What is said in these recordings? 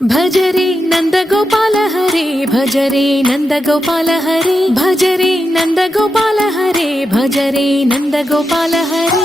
భజరే నందగోపాల హరే భజరే నందగోపాల హరే భజరే నందగోపాల హరే భజరే నందగోపాల హరే.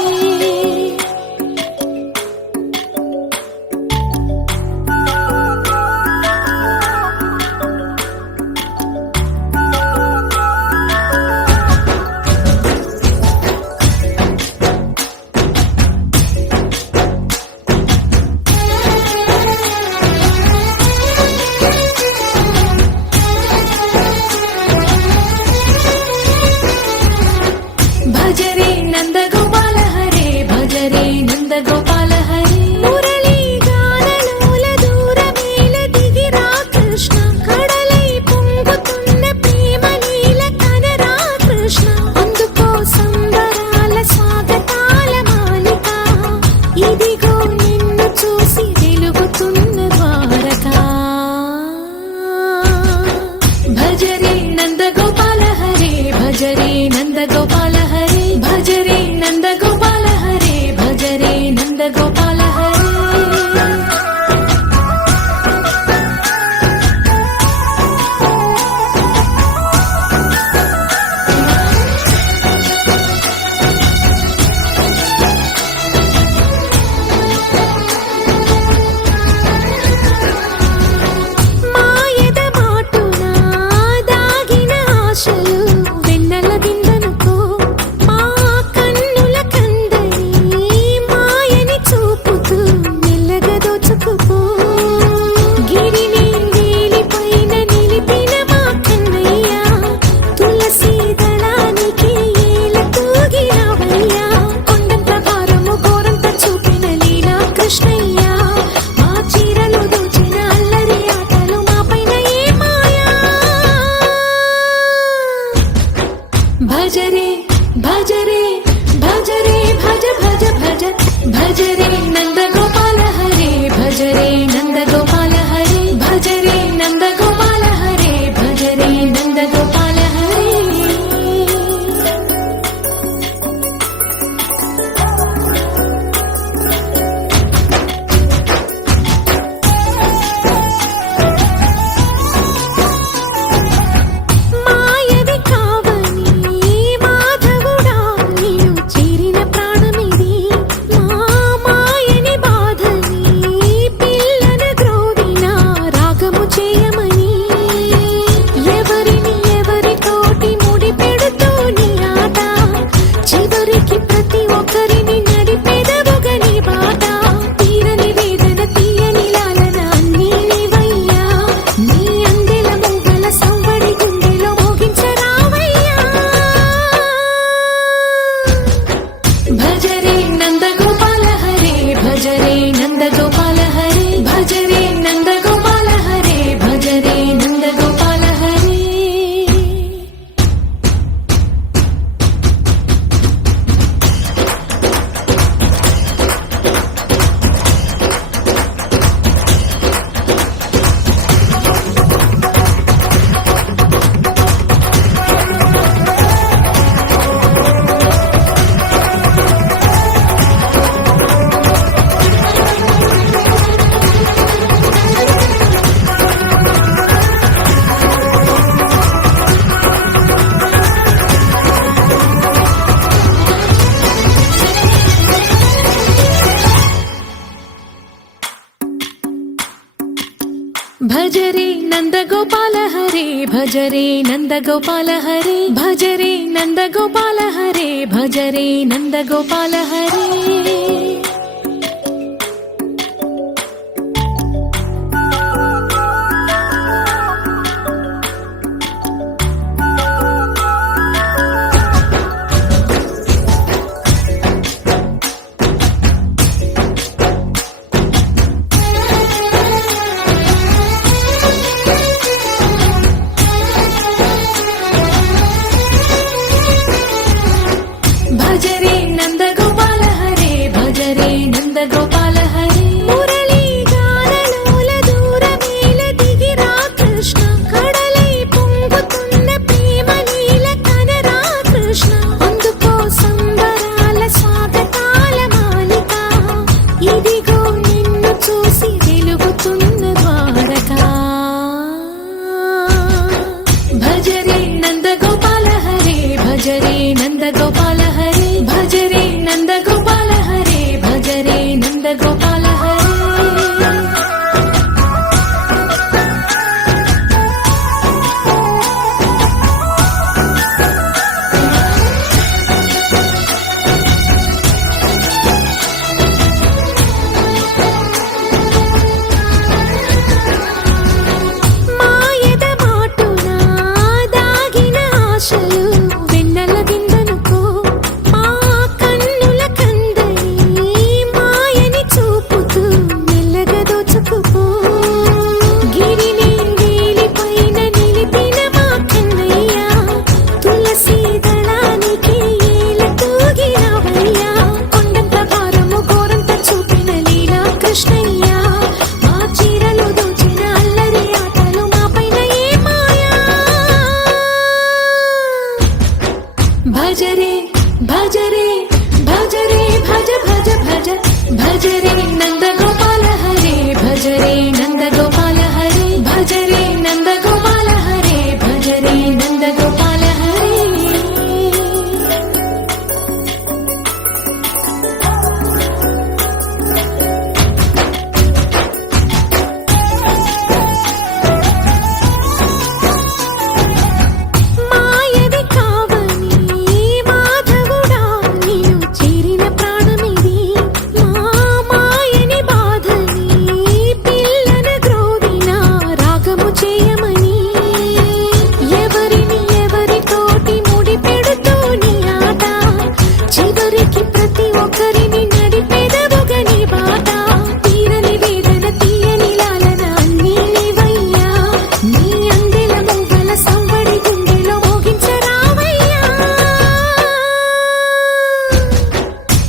भजरे भजरे भज भज भज भजरे नन्द गोपाल हरे भजरे नन्द गोपाल हरे भजरे नन्द गोपा భజరే నంద గోపాల హరే భజరే నంద గోపాల హరే భజరే నంద గోపాల హరే.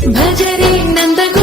భజరే నందగో